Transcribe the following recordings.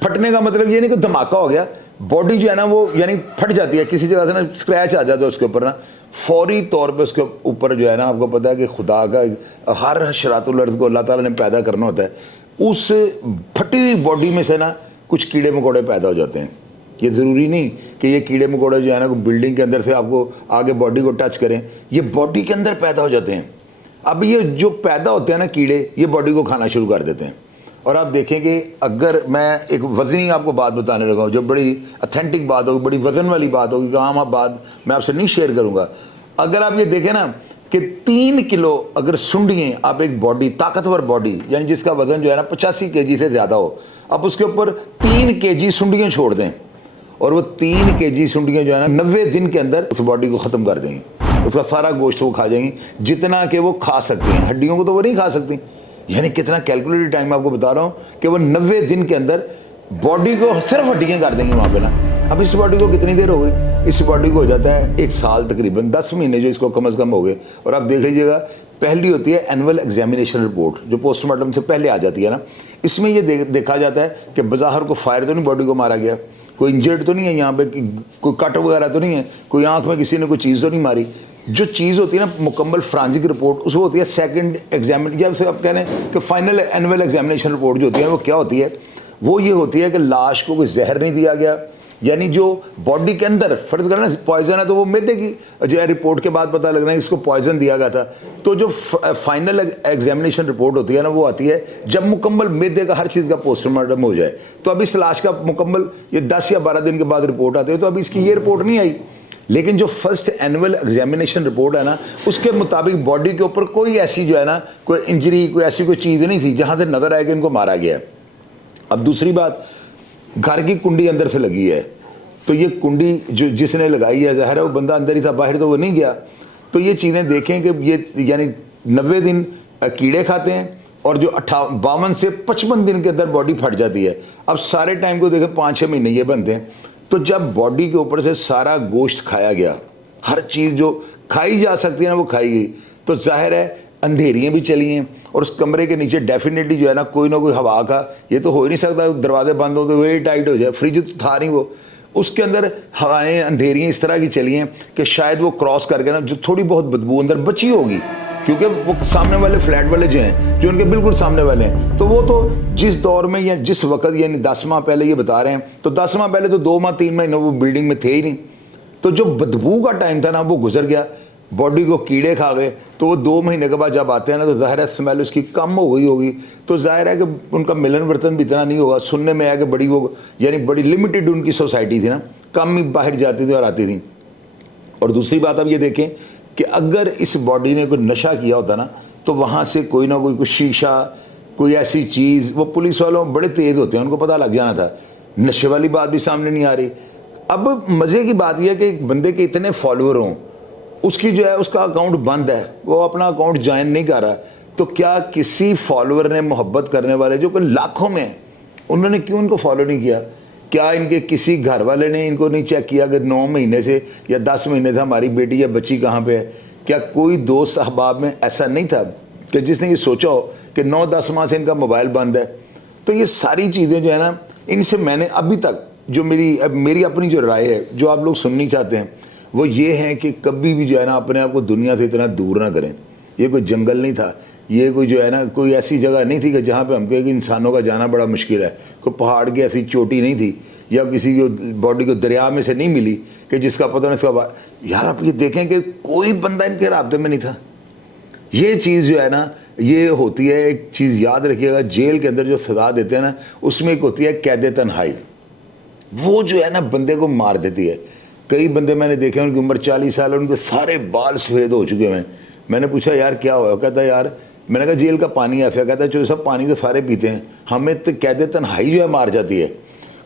پھٹنے کا مطلب یہ نہیں کہ دھماکہ ہو گیا, باڈی جو ہے نا وہ یعنی پھٹ جاتی ہے, کسی جگہ سے نا اسکریچ آ جاتا ہے اس کے اوپر نا, فوری طور پہ اس کے اوپر جو ہے نا, آپ کو پتا ہے کہ خدا کا ہر حشرات الارض کو اللہ تعالیٰ نے پیدا کرنا ہوتا ہے, اس پھٹی ہوئی باڈی میں سے نا کچھ کیڑے مکوڑے پیدا ہو جاتے ہیں. یہ ضروری نہیں کہ یہ کیڑے مکوڑے جو ہے نا بلڈنگ کے اندر سے آپ کو آگے باڈی کو ٹچ کریں, یہ باڈی کے اندر پیدا ہو جاتے ہیں. اب یہ جو پیدا ہوتے ہیں نا کیڑے, یہ باڈی کو کھانا شروع کر دیتے ہیں. اور آپ دیکھیں کہ اگر میں ایک وزنی آپ کو بات بتانے لگا ہوں, جو بڑی اتھینٹک بات ہوگی, بڑی وزن والی بات ہوگی, کہ عام بات میں آپ سے نہیں شیئر کروں گا. اگر آپ یہ دیکھیں نا کہ 3 کلو اگر سنڈییں آپ ایک باڈی, طاقتور باڈی یعنی جس کا وزن جو ہے نا 85 کے جی سے زیادہ ہو, آپ اس کے اوپر 3 کے جی سنڈیاں چھوڑ دیں, اور وہ 3 کے جی سنڈیاں جو ہے نا 90 دن کے اندر اس باڈی کو ختم کر دیں گی. اس کا سارا گوشت وہ کھا جائیں گی, جتنا کہ وہ کھا سکتی ہیں. ہڈیوں کو تو وہ نہیں کھا سکتی. یعنی کتنا کیلکولیٹڈ ٹائم آپ کو بتا رہا ہوں کہ وہ 90 دن کے اندر باڈی کو صرف ہڈیاں کر دیں گی وہاں پہ نا. اب اس باڈی کو کتنی دیر ہو گئی؟ اس باڈی کو ہو جاتا ہے 1 سال تقریباً, 10 مہینے جو اس کو کم از کم ہو گئے. اور آپ دیکھ لیجیے گا, پہلی ہوتی ہے اینول ایگزامینیشن رپورٹ, جو پوسٹ مارٹم سے پہلے آ جاتی ہے نا. اس میں یہ دیکھا جاتا ہے کہ بظاہر کو فائر تو نہیں باڈی کو مارا گیا, کوئی انجرڈ تو نہیں ہے یہاں پہ, کوئی کٹ وغیرہ تو نہیں ہے, کوئی آنکھ میں کسی نے کوئی چیز تو نہیں ماری. جو چیز ہوتی ہے نا مکمل فرانزک رپورٹ, اس وہ ہوتی ہے سیکنڈ ایگزامن, یا اسے آپ کہہ رہے ہیں کہ فائنل اینول ایگزامینیشن رپورٹ جو ہوتی ہے وہ کیا ہوتی ہے؟ وہ یہ ہوتی ہے کہ لاش کو کوئی زہر نہیں دیا گیا, یعنی جو باڈی کے اندر فرض کرنا پوائزن ہے تو وہ میدے کی جو ہے رپورٹ کے بعد پتہ لگ رہا ہے اس کو پوائزن دیا گیا تھا. تو جو فائنل ایگزامینیشن رپورٹ ہوتی ہے نا وہ آتی ہے جب مکمل میدے کا ہر چیز کا پوسٹ مارٹم ہو جائے. تو اب اس لاش کا مکمل یہ 10 یا 12 دن کے بعد رپورٹ آتی ہے, تو اب اس کی یہ رپورٹ نہیں آئی. لیکن جو فرسٹ اینول ایگزامینیشن رپورٹ ہے نا, اس کے مطابق باڈی کے اوپر کوئی ایسی جو ہے نا کوئی انجری, کوئی ایسی کوئی چیز نہیں تھی جہاں سے نظر آئے کہ ان کو مارا گیا ہے. اب دوسری بات, گھر کی کنڈی اندر سے لگی ہے, تو یہ کنڈی جو جس نے لگائی ہے ظاہر ہے وہ بندہ اندر ہی تھا, باہر تو وہ نہیں گیا. تو یہ چیزیں دیکھیں کہ یہ یعنی 90 دن کیڑے کھاتے ہیں, اور جو 52 سے 55 دن کے اندر باڈی پھٹ جاتی ہے. اب سارے ٹائم کو دیکھیں 5-6 مہینے یہ بنتے ہیں. تو جب باڈی کے اوپر سے سارا گوشت کھایا گیا, ہر چیز جو کھائی جا سکتی ہے نا وہ کھائی گئی, تو ظاہر ہے اندھیریاں بھی چلی ہیں, اور اس کمرے کے نیچے ڈیفینیٹلی جو ہے نا کوئی نہ کوئی ہوا کا, یہ تو ہو ہی نہیں سکتا دروازے بند ہو تو وہی ٹائٹ ہو جائے, فریج تو تھا نہیں وہ, اس کے اندر ہوائیں اندھیریاں اس طرح کی چلی ہیں کہ شاید وہ کراس کر کے نا جو تھوڑی بہت بدبو اندر بچی ہوگی, کیونکہ وہ سامنے والے فلیٹ والے جو ہیں, جو ان کے بالکل سامنے والے ہیں, تو وہ تو جس دور میں یا جس وقت یعنی 10 ماہ پہلے یہ بتا رہے ہیں, تو 10 ماہ پہلے تو 2 ماہ 3 مہینے وہ بلڈنگ میں تھے ہی نہیں. تو جو بدبو کا ٹائم تھا نا وہ گزر گیا, باڈی کو کیڑے کھا گئے. تو وہ 2 مہینے کے بعد جب آتے ہیں نا تو ظاہر ہے اسمیل اس کی کم ہو گئی ہوگی, تو ظاہر ہے کہ ان کا ملن برتن بھی اتنا نہیں ہوگا. سننے میں آیا کہ بڑی وہ یعنی بڑی لمیٹڈ ان کی سوسائٹی تھی نا, کم ہی باہر جاتی تھی اور آتی تھی. اور دوسری بات اب یہ دیکھیں کہ اگر اس باڈی نے کوئی نشہ کیا ہوتا نا, تو وہاں سے کوئی نہ کوئی شیشہ, کوئی ایسی چیز, وہ پولیس والوں بڑے تیز ہوتے ہیں, ان کو پتہ لگ جانا تھا. نشے والی بات بھی سامنے نہیں آ رہی. اب مزے کی بات یہ ہے کہ ایک بندے کے اتنے فالوور ہوں, اس کی جو ہے اس کا اکاؤنٹ بند ہے, وہ اپنا اکاؤنٹ جوائن نہیں کر رہا, تو کیا کسی فالوور نے, محبت کرنے والے جو کہ لاکھوں میں, انہوں نے کیوں ان کو فالو نہیں کیا؟ کیا ان کے کسی گھر والے نے ان کو نہیں چیک کیا کہ 9 مہینے سے یا 10 مہینے سے ہماری بیٹی یا بچی کہاں پہ ہے؟ کیا کوئی دوست احباب میں ایسا نہیں تھا کہ جس نے یہ سوچا ہو کہ 9-10 ماہ سے ان کا موبائل بند ہے؟ تو یہ ساری چیزیں جو ہے نا, ان سے میں نے ابھی تک جو میری اپنی جو رائے ہے, جو آپ لوگ سننی چاہتے ہیں, وہ یہ ہیں کہ کبھی بھی جو ہے نا اپنے آپ کو دنیا سے اتنا دور نہ کریں. یہ کوئی جنگل نہیں تھا, یہ کوئی جو ہے نا کوئی ایسی جگہ نہیں تھی کہ جہاں پہ ہم کہیں کہ انسانوں کا جانا بڑا مشکل ہے. کوئی پہاڑ کی ایسی چوٹی نہیں تھی, یا کسی کو باڈی کو دریا میں سے نہیں ملی کہ جس کا پتہ نہیں اس کا یار آپ یہ دیکھیں کہ کوئی بندہ ان کے رابطے میں نہیں تھا. یہ چیز جو ہے نا یہ ہوتی ہے, ایک چیز یاد رکھیے گا, جیل کے اندر جو سزا دیتے ہیں نا اس میں ایک ہوتی ہے قید تنہائی, وہ جو ہے نا بندے کو مار دیتی ہے. کئی بندے میں نے دیکھے ان کی عمر 40 سال, ان کے سارے بال سفید ہو چکے ہیں. میں نے پوچھا یار کیا ہوا؟ کہتا ہے یار, میں نے کہا جیل کا پانی ایسا, کہتا ہے جو سب پانی تو سارے پیتے ہیں, ہمیں تو قید تنہائی جو ہے مار جاتی ہے.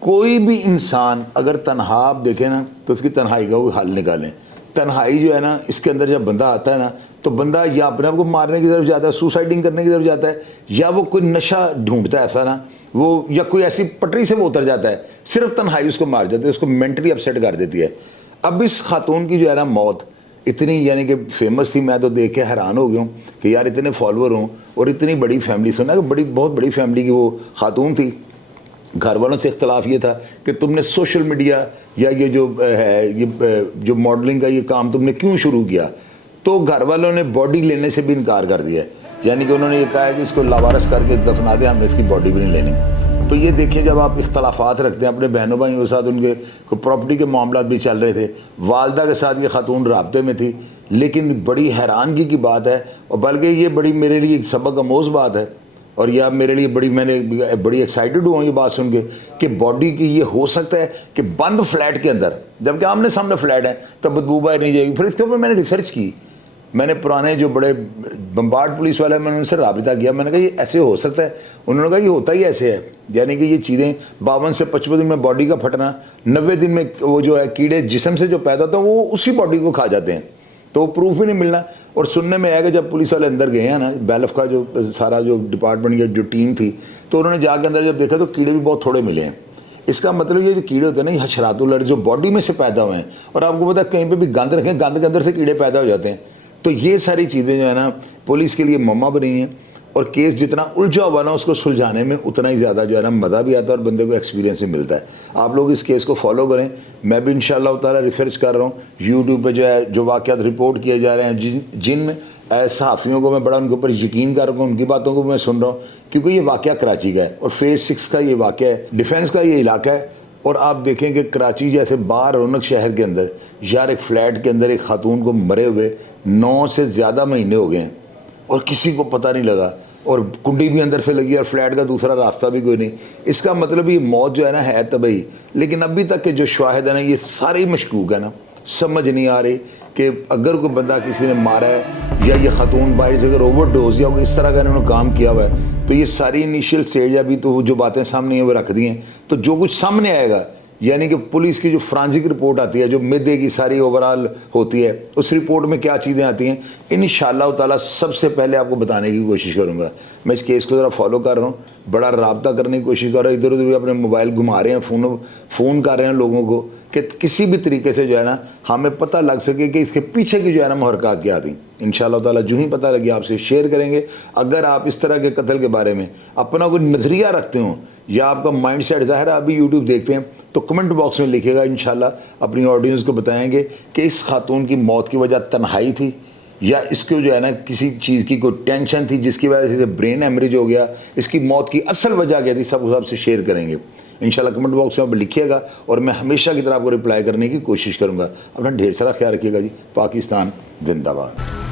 کوئی بھی انسان اگر تنہا آپ دیکھیں نا تو اس کی تنہائی کا کوئی حل نکالیں. تنہائی جو ہے نا اس کے اندر جب بندہ آتا ہے نا تو بندہ یا اپنے آپ کو مارنے کی طرف جاتا ہے, سوسائڈنگ کرنے کی طرف جاتا ہے, یا وہ کوئی نشہ ڈھونڈتا ہے ایسا نا, وہ یا کوئی ایسی پٹری سے وہ اتر جاتا ہے. صرف تنہائی اس کو مار جاتی ہے, اس کو مینٹلی اپسیٹ کر دیتی ہے. اب اس خاتون کی جو ہے نا موت اتنی یعنی کہ فیمس تھی, میں تو دیکھ کے حیران ہو گیا ہوں کہ یار اتنے فالوور ہوں اور اتنی بڑی فیملی, سنا کہ بہت بڑی فیملی کی وہ خاتون تھی. گھر والوں سے اختلاف یہ تھا کہ تم نے سوشل میڈیا یا یہ جو ہے یہ جو ماڈلنگ کا یہ کام تم نے کیوں شروع کیا؟ تو گھر والوں نے باڈی لینے سے بھی انکار کر دیا، یعنی کہ انہوں نے یہ کہا ہے کہ اس کو لاوارث کر کے دفنا دیں، ہم نے اس کی باڈی بھی نہیں لینی۔ تو یہ دیکھیں جب آپ اختلافات رکھتے ہیں اپنے بہنوں بھائیوں کے ساتھ، ان کے پراپرٹی کے معاملات بھی چل رہے تھے، والدہ کے ساتھ یہ خاتون رابطے میں تھی، لیکن بڑی حیرانگی کی بات ہے، اور بلکہ یہ بڑی میرے لیے ایک سبق آموز بات ہے، اور یہ میرے لیے میں نے بڑی ایکسائٹڈ ہوا یہ بات سن کے کہ باڈی کی یہ ہو سکتا ہے کہ بند فلیٹ کے اندر، جبکہ آمنے سامنے فلیٹ ہے تب بدبو باہر نہیں جائے گی۔ پھر اس کے اوپر میں نے ریسرچ کی، میں نے پرانے جو بڑے بمبارڈ پولیس والے ہیں میں نے ان سے رابطہ کیا، میں نے کہا یہ ایسے ہو سکتا ہے؟ انہوں نے کہا یہ ہوتا ہی ایسے ہے، یعنی کہ یہ چیزیں 52 سے 55 دن میں باڈی کا پھٹنا، 90 دن میں وہ جو ہے کیڑے جسم سے جو پیدا ہوتا ہے وہ اسی باڈی کو کھا جاتے ہیں، تو وہ پروف ہی نہیں ملنا۔ اور سننے میں آیا کہ جب پولیس والے اندر گئے ہیں نا، بیلف کا جو سارا جو ڈپارٹمنٹ کی جو ٹیم تھی، تو انہوں نے جا کے اندر جب دیکھا تو کیڑے بھی بہت تھوڑے ملے ہیں۔ اس کا مطلب یہ جو کیڑے ہوتے ہیں نا، یہ حشرات الارض جو باڈی میں سے پیدا ہوئے ہیں، اور آپ کو پتا ہے کہیں پہ بھی گند رکھیں گند کے اندر سے کیڑے پیدا ہو جاتے ہیں۔ تو یہ ساری چیزیں جو ہے نا پولیس کے لیے معمہ بنی ہیں، اور کیس جتنا الجھا ہوا نا اس کو سلجھانے میں اتنا ہی زیادہ جو ہے نا مزہ بھی آتا ہے اور بندے کو ایکسپیرینس بھی ملتا ہے۔ آپ لوگ اس کیس کو فالو کریں، میں بھی انشاءاللہ تعالیٰ ریسرچ کر رہا ہوں، یوٹیوب پہ جو ہے جو واقعات رپورٹ کیے جا رہے ہیں، جن صحافیوں کو میں بڑا ان کے اوپر یقین کر رہا ہوں، ان کی باتوں کو میں سن رہا ہوں، کیونکہ یہ واقعہ کراچی کا ہے اور فیز 6 کا یہ واقعہ ہے، ڈیفینس کا یہ علاقہ ہے۔ اور آپ دیکھیں کہ کراچی جیسے باہر رونق شہر کے اندر یار ایک فلیٹ کے اندر ایک خاتون کو مرے ہوئے 9 سے زیادہ مہینے ہو گئے ہیں اور کسی کو پتہ نہیں لگا، اور کنڈی بھی اندر سے لگی اور فلیٹ کا دوسرا راستہ بھی کوئی نہیں۔ اس کا مطلب یہ موت جو ہے نا ہے طبعی، لیکن ابھی تک کے جو شواہد ہیں نا یہ سارے ہی مشکوک ہیں نا، سمجھ نہیں آ رہی کہ اگر کوئی بندہ کسی نے مارا ہے یا یہ خاتون باعث اگر اوور ڈوز یا اس طرح کا انہوں نے کام کیا ہوا ہے، تو یہ ساری انیشیل سٹیج ابھی تو جو باتیں سامنے ہیں وہ رکھ دی ہیں، تو جو کچھ سامنے آئے گا یعنی کہ پولیس کی جو فرانزک رپورٹ آتی ہے جو میڈے کی ساری اوورال ہوتی ہے اس رپورٹ میں کیا چیزیں آتی ہیں انشاءاللہ تعالیٰ سب سے پہلے آپ کو بتانے کی کوشش کروں گا۔ میں اس کیس کو ذرا فالو کر رہا ہوں، بڑا رابطہ کرنے کی کوشش کر رہا ہوں، ادھر ادھر بھی اپنے موبائل گھما رہے ہیں، فون کر رہے ہیں لوگوں کو کہ کسی بھی طریقے سے جو ہے نا ہمیں پتہ لگ سکے کہ اس کے پیچھے کی جو ہے نا محرکات کیا تھیں۔ انشاءاللہ تعالیٰ جو ہی پتہ لگی آپ سے شیئر کریں گے۔ اگر آپ اس طرح کے قتل کے بارے میں اپنا کوئی نظریہ رکھتے ہوں یا آپ کا مائنڈ سیٹ ظاہر ہے آپ بھی یوٹیوب دیکھتے ہیں تو کمنٹ باکس میں لکھے گا، انشاءاللہ اپنی آڈینس کو بتائیں گے کہ اس خاتون کی موت کی وجہ تنہائی تھی یا اس کو جو ہے نا کسی چیز کی کوئی ٹینشن تھی جس کی وجہ سے برین ہیمریج ہو گیا، اس کی موت کی اصل وجہ کیا تھی، سب آپ سے شیئر کریں گے انشاءاللہ۔ کمنٹ باکس میں آپ لکھیے گا اور میں ہمیشہ کی طرح آپ کو رپلائی کرنے کی کوشش کروں گا۔ اپنا ڈھیر سارا خیال رکھیے گا جی۔ پاکستان زندہ باد۔